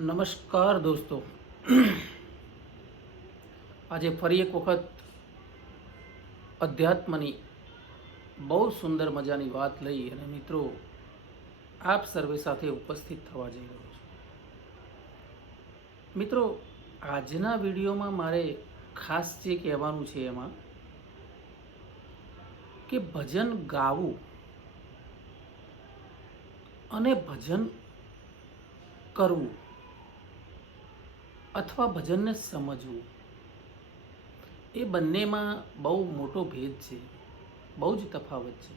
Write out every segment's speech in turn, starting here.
નમસ્કાર દોસ્તો, આજે ફરી એક વખત અધ્યાત્મની બહુ સુંદર મજાની વાત લઈ અને મિત્રો આપ સર્વે સાથે ઉપસ્થિત થવા જઈ રહ્યો છું. મિત્રો, આજના વિડીયોમાં મારે ખાસ જે કહેવાનું છે એમાં કે ભજન ગાવું અને ભજન કરવું અથવા ભજનને સમજવું એ બંનેમાં બહુ મોટો ભેદ છે, બહુ જ તફાવત છે.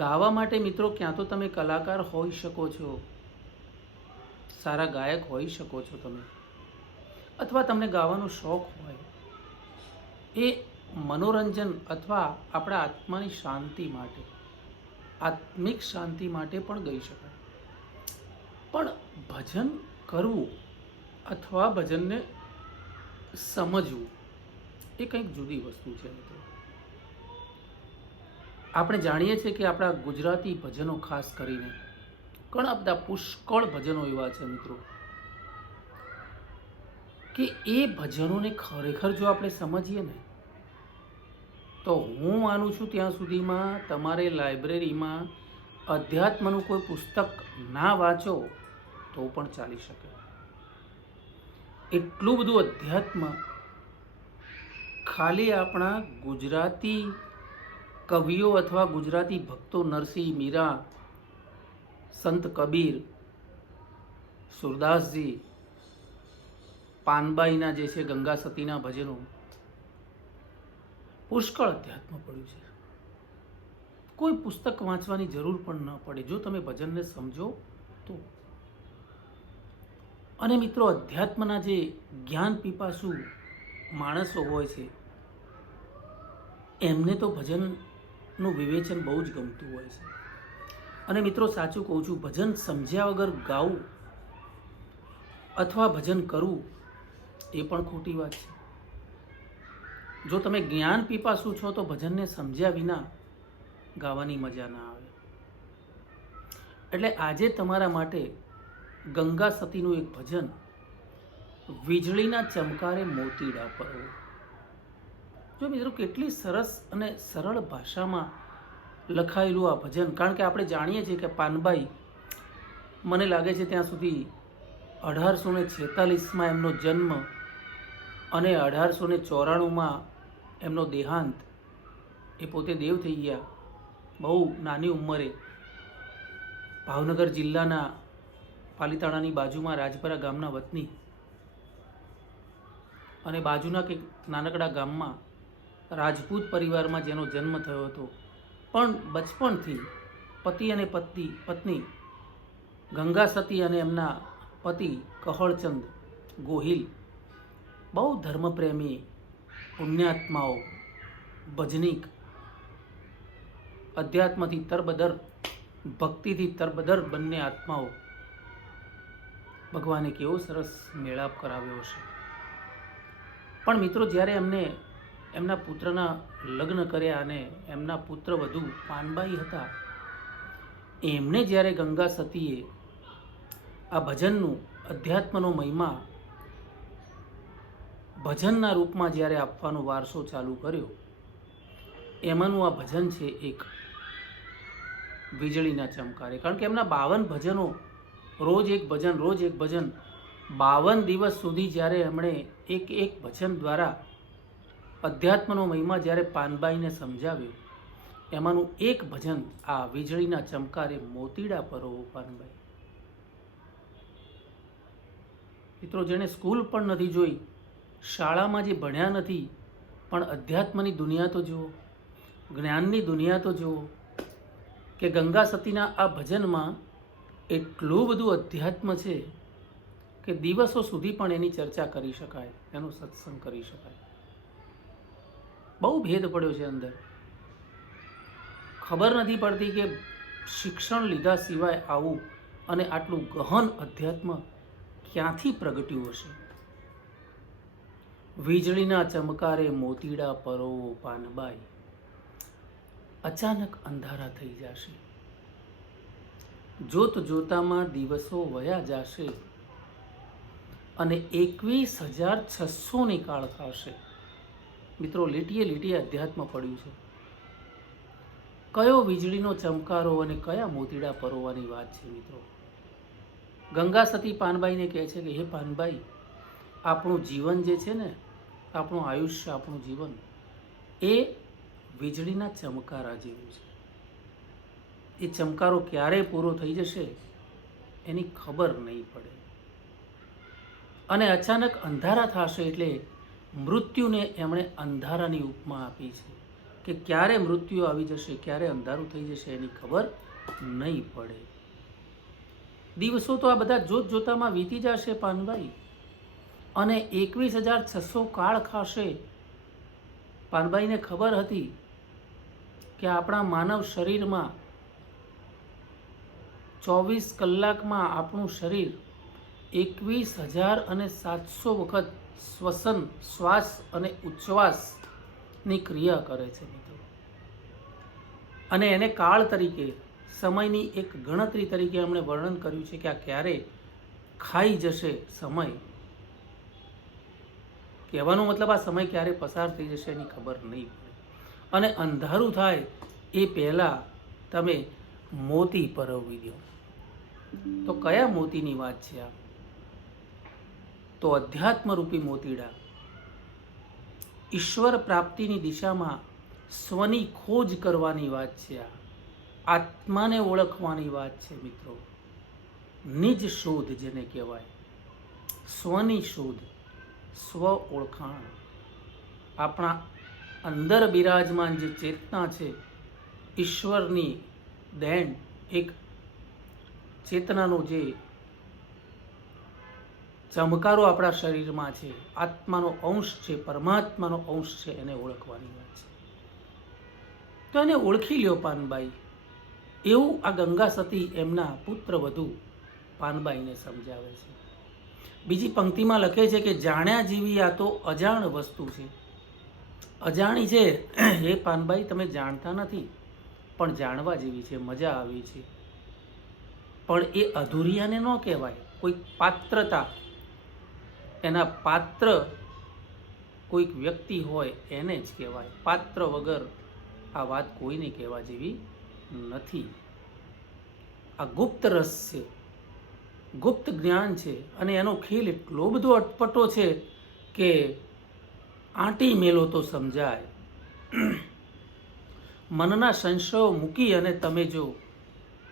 ગાવા માટે મિત્રો ક્યાં તો તમે કલાકાર હોઈ શકો છો, સારા ગાયક હોઈ શકો છો તમે, અથવા તમને ગાવાનો શોખ હોય, એ મનોરંજન અથવા આપણા આત્માની શાંતિ માટે, આત્મિક શાંતિ માટે પણ ગઈ શકાય. પણ ભજન કરવું અથવા ભજનને સમજવું એ કંઈક જુદી વસ્તુ છે મિત્રો. આપણે જાણીએ છીએ કે આપણા ગુજરાતી ભજનો ખાસ કરીને ઘણા બધા પુષ્કળ ભજનો એવા છે મિત્રો કે એ ભજનોને ખરેખર જો આપણે સમજીએ ને તો હું માનું છું ત્યાં સુધીમાં તમારે લાઇબ્રેરીમાં અધ્યાત્મનું કોઈ પુસ્તક ના વાંચો તો પણ ચાલી શકે. એટલું બધું અધ્યાત્મ ખાલી આપણા ગુજરાતી કવિઓ અથવા ગુજરાતી ભક્તો નરસિંહ મીરા, સંત કબીર, સુરદાસજી, પાનબાઈના જે છે ગંગા સતીના ભજનો, પુષ્કળ અધ્યાત્મ પડ્યું છે. કોઈ પુસ્તક વાંચવાની જરૂર પણ ન પડે જો તમે ભજનને સમજો તો. અને મિત્રો, અધ્યાત્મના જે જ્ઞાન પીપાસુ માણસો હોય છે એમને તો ભજનનું વિવેચન બહુ જ ગમતું હોય છે. અને મિત્રો, સાચું કહું છું, ભજન સમજ્યા વગર ગાવું અથવા ભજન કરવું એ પણ ખોટી વાત છે. જો તમે જ્ઞાન પીપાસુ છો તો ભજનને સમજ્યા વિના ગાવાની મજા ના આવે. એટલે આજે તમારા માટે ગંગા સતીનું એક ભજન, વીજળીના ચમકારે મોતીડા પરવો. જો મિત્રો, કેટલી સરસ અને સરળ ભાષામાં લખાયેલું આ ભજન. કારણ કે આપણે જાણીએ છીએ કે પાનબાઈ, મને લાગે છે ત્યાં સુધી 1846માં એમનો જન્મ અને 1894માં એમનો દેહાંત. એ પોતે દેવ થઈ ગયા બહુ નાની ઉંમરે. ભાવનગર જિલ્લાના પાલીતાણાની બાજુમાં રાજપરા ગામના વતની, અને બાજુના કંઈક નાનકડા ગામમાં રાજપૂત પરિવારમાં જેનો જન્મ થયો હતો. પણ બચપણથી પતિ અને પત્ની ગંગા સતી અને એમના પતિ કહળચંદ ગોહિલ બહુ ધર્મપ્રેમી, પુણ્યાત્માઓ, ભજનીક, અધ્યાત્મથી તરબદર, ભક્તિથી તરબદર બંને આત્માઓ. ભગવાને કેવો સરસ મેળાપ કરાવ્યો હશે. પણ મિત્રો, જ્યારે એમને એમના પુત્રના લગ્ન કર્યા અને એમના પુત્ર વધુ પાનબાઈ હતા, એમણે જ્યારે ગંગા સતીએ આ ભજનનું, અધ્યાત્મનો મહિમા ભજનના રૂપમાં જ્યારે આપવાનો વારસો ચાલુ કર્યો, એમાંનું આ ભજન છે એક વીજળીના ચમકારે. કારણ કે એમના 52 ભજનો, રોજ એક ભજન, રોજ એક ભજન, 52 દિવસ સુધી જ્યારે એમણે એક એક ભજન દ્વારા અધ્યાત્મનો મહિમા જ્યારે પાનબાઈને સમજાવ્યો, એમાંનું એક ભજન આ વીજળીના ચમકારે મોતીડા પરોવો પાનબાઈ. મિત્રો, જેણે સ્કૂલ પણ નથી જોઈ, શાળામાં જે ભણ્યા નથી, પણ અધ્યાત્મની દુનિયા તો જુઓ, જ્ઞાનની દુનિયા તો જુઓ કે ગંગા સતીના આ ભજનમાં એટલું બધું અધ્યાત્મ છે કે દિવસો સુધી પણ એની ચર્ચા કરી શકાય, એનો સત્સંગ કરી શકાય. બહુ ભેદ પડ્યો છે અંદર. ખબર નથી પડતી કે શિક્ષણ લીધા સિવાય આવું અને આટલું ગહન અધ્યાત્મ ક્યાંથી પ્રગટ્યું હશે. વીજળીના ચમકારે મોતીડા પરોવો પાનબાઈ, અચાનક અંધારા થઈ જશે. જોત જોતામાં દિવસો વયા જશે અને 21,600 ની કાળ થશે. મિત્રો, લીટીએ લીટીએ અધ્યાત્મ પડ્યું છે. કયો વીજળીનો ચમકારો અને કયા મોતીડા પરોવાની વાત છે. મિત્રો, ગંગા સતી પાનબાઈને કહે છે કે હે પાનબાઈ, આપણું જીવન જે છે ને, આપણું આયુષ્ય, આપણું જીવન એ વીજળીના ચમકારા જેવું છે. એ ચમકારો ક્યારે પૂરો થઈ જશે એની ખબર નહીં પડે. અને અચાનક અંધારા થશે એટલે મૃત્યુને એમણે અંધારાની ઉપમા આપી છે કે ક્યારે મૃત્યુ આવી જશે, ક્યારે અંધારું થઈ જશે એની ખબર નહીં પડે. દિવસો તો આ બધા જોત જોતામાં વીતી જશે પાનભાઈ, અને 21,600 કાળ ખાશે. પાનભાઈને ખબર હતી કે આપણા માનવ શરીરમાં 24 કલાકમાં આપણું શરીર 21,700 વખત શ્વસન, શ્વાસ અને ઉચ્છ્વાસની ક્રિયા કરે છે. મિત્રો, અને એને કાળ તરીકે, સમયની એક ગણતરી તરીકે એમણે વર્ણન કર્યું છે કે આ ક્યારે ખાઈ જશે સમય. કહેવાનો મતલબ આ સમય ક્યારે પસાર થઈ જશે એની ખબર નહીં પડે. અને અંધારું થાય એ પહેલાં તમે મોતી પરવવી દો. તો કયા મોતીની વાત છે આ? તો અધ્યાત્મરૂપી મોતીડા. ઈશ્વર પ્રાપ્તિની દિશામાં સ્વની ખોજ કરવાની વાત છે આ. આત્માને ઓળખવાની વાત છે. મિત્રો, નિજ શોધ જેને કહેવાય, સ્વની શોધ, સ્વ ઓળખાણ. આપણા અંદર બિરાજમાન જે ચેતના છે, ઈશ્વરની દેન, એક ચેતનાનો જે ચમકારો આપણા શરીરમાં છે, આત્માનો અંશ છે, પરમાત્માનો અંશ છે, એને ઓળખવાની વાત છે. તો એને ઓળખી લ્યો પાનબાઈ. એવું આ ગંગા સતી એમના પુત્ર વધુ પાનબાઈને સમજાવે છે. બીજી પંક્તિમાં લખે છે કે જાણ્યા જેવી આ તો અજાણ વસ્તુ છે. અજાણી છે એ પાનબાઈ તમે જાણતા નથી, પણ જાણવા જેવી છે, મજા આવી છે. પણ એ અધૂરિયાને ન કહેવાય. કોઈ પાત્રતા, એના પાત્ર કોઈક વ્યક્તિ હોય એને જ કહેવાય. પાત્ર વગર આ વાત કોઈને કહેવા જેવી નથી. આ ગુપ્ત રસ છે, ગુપ્ત જ્ઞાન છે, અને એનો ખેલ એટલો બધો અટપટો છે કે આંટી મેલો તો સમજાય. મનના સંશયો મૂકી અને તમે જો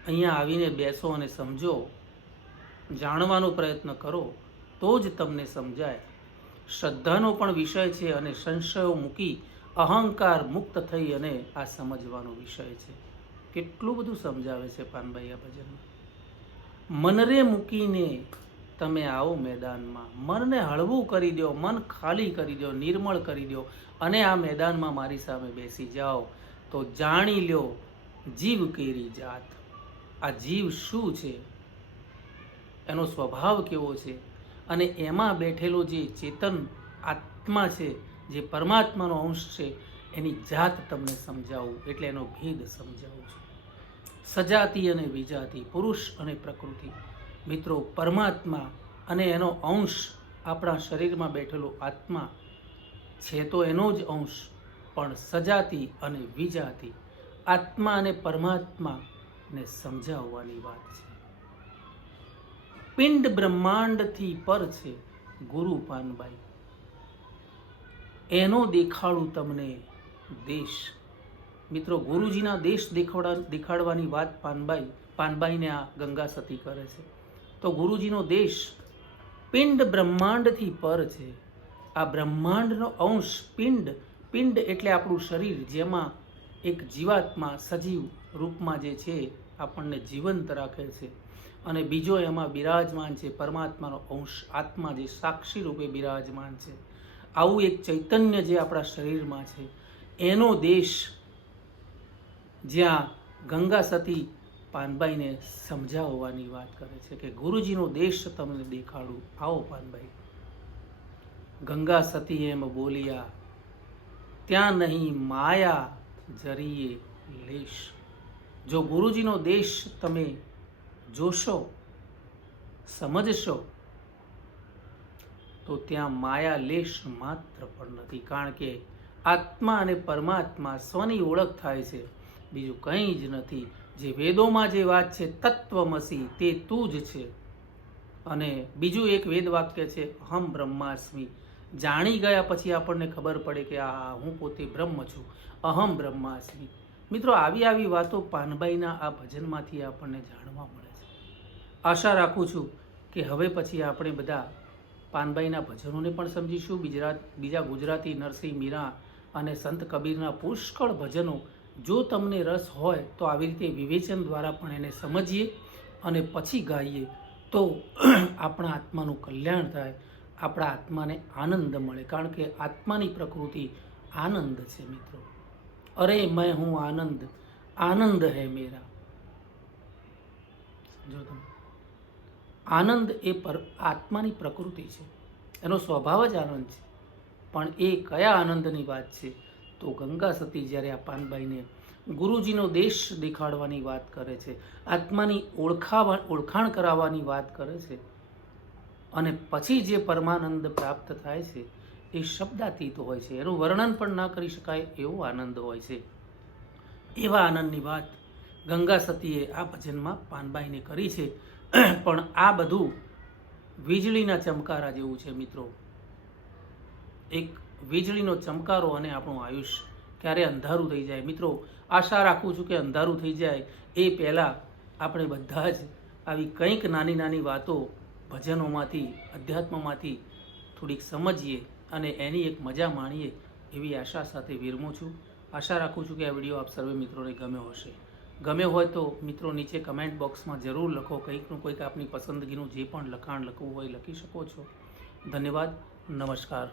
અહીંયા આવીને બેસો અને સમજો, જાણવાનો પ્રયત્ન કરો, તો જ તમને સમજાય. શ્રદ્ધાનો પણ વિષય છે અને સંશયો મૂકી અહંકાર મુક્ત થઈ અને આ સમજવાનો વિષય છે. કેટલું બધું સમજાવે છે પાનભાઈ આ ભજનમાં. મનરે મૂકીને તમે આવો મેદાનમાં, મનને હળવું કરી દો, મન ખાલી કરી દો, નિર્મળ કરી દો, અને આ મેદાનમાં મારી સામે બેસી જાઓ તો જાણી લ્યો જીવ કેરી જાત. આ જીવ શું છે, એનો સ્વભાવ કેવો છે, અને એમાં બેઠેલો જે ચેતન આત્મા છે, જે પરમાત્માનો અંશ છે, એની જાત તમને સમજાવું, એટલે એનો ભેદ સમજાવું છું. સજાતિ અને વિજાતિ, પુરુષ અને પ્રકૃતિ. મિત્રો, પરમાત્મા અને એનો અંશ આપણા શરીરમાં બેઠેલો આત્મા છે તો એનો જ અંશ, પણ સજાતિ અને વિજાતિ, આત્મા અને પરમાત્માને સમજાવવાની વાત છે. પિંડ બ્રહ્માંડથી પર છે ગુરુ પાનબાઈ, એનો દેખાડું તમને દેશ. મિત્રો, ગુરુજીના દેશ દેખાડવાની વાત પાનબાઈને આ ગંગા સતી કરે છે. તો ગુરુજીનો દેશ પિંડ બ્રહ્માંડથી પર છે. આ બ્રહ્માંડનો અંશ પિંડ. પિંડ એટલે આપણું શરીર, જેમાં એક જીવાત્મા સજીવ રૂપમાં જે છે આપણને જીવંત રાખે છે, અને બીજો એમાં બિરાજમાન છે પરમાત્માનો અંશ, આત્મા, જે સાક્ષી રૂપે બિરાજમાન છે. આવું એક ચૈતન્ય જે આપણા શરીરમાં છે, એનો દેશ જ્યાં ગંગા સતી પાનબાઈને સમજાવવાની વાત કરે છે કે ગુરુજીનો દેશ તમને દેખાડું, આવો પાનબાઈ. ગંગા સતી એમ બોલિયા, ત્યાં નહીં માયા જરીએ લેશ. જો ગુરુજીનો દેશ તમે જોશો, સમજશો, તો ત્યાં માયા લેશ માત્ર પણ નથી. કારણ કે આત્મા અને પરમાત્મા સ્વની ઓળખ થાય છે, બીજું કંઈ જ નથી. જે વેદોમાં જે વાત છે તત્વમસી, તે તું જ છે. અને બીજું એક વેદ વાક્ય છે અહમ બ્રહ્માસ્મિ. જાણી ગયા પછી આપણને ખબર પડે કે આ હું પોતે બ્રહ્મ છું, અહમ બ્રહ્માસ્મિ. મિત્રો, આવી વાતો પાનબાઈના આ ભજનમાંથી આપણને જાણવા મળે છે. આશા રાખું છું કે હવે પછી આપણે બધા પાનબાઈના ભજનોને પણ સમજીશું. બીજા ગુજરાતી નરસિંહ મીરા અને સંત કબીરના પુષ્કળ ભજનો, જો તમને રસ હોય તો આવી રીતે વિવેચન દ્વારા પણ એને સમજીએ અને પછી ગાઈએ, તો આપણા આત્માનું કલ્યાણ થાય, આપણા આત્માને આનંદ મળે. કારણ કે આત્માની પ્રકૃતિ આનંદ છે મિત્રો. અરે મેં હું આનંદ, આનંદ હૈ મેરા. સમજો તમે? આનંદ એ આત્માની પ્રકૃતિ છે, એનો સ્વભાવ જ આનંદ છે. પણ એ કયા આનંદની વાત છે? તો ગંગા સતી જ્યારે આ પાનબાઈને ગુરુજીનો દેશ દેખાડવાની વાત કરે છે, આત્માની ઓળખાણ કરાવવાની વાત કરે છે, અને પછી જે પરમાનંદ પ્રાપ્ત થાય છે એ શબ્દાતીત હોય છે, એનું વર્ણન પણ ના કરી શકાય એવો આનંદ હોય છે. એવા આનંદની વાત ગંગા સતીએ આ ભજનમાં પાનબાઈને કરી છે. પણ આ બધું વીજળીના ચમકારા જેવું છે મિત્રો. એક વીજળીનો ચમકારો અને આપણું આયુષ્ય ક્યારે અંધારું થઈ જાય. મિત્રો, આશા રાખું છું કે અંધારું થઈ જાય એ પહેલાં આપણે બધા જ આવી કંઈક નાની નાની વાતો ભજનોમાંથી, અધ્યાત્મમાંથી થોડીક સમજીએ અને એની એક મજા માણીએ, એવી આશા સાથે વિરમું છું. આશા રાખું છું કે આ વિડીયો આપ સર્વે મિત્રોને ગમ્યો હશે. ગમ્યો હોય તો મિત્રો નીચે કમેન્ટ બોક્સમાં જરૂર લખો. કંઈકનું કંઈક આપની પસંદગીનું જે પણ લખાણ લખવું હોય લખી શકો છો. ધન્યવાદ. નમસ્કાર.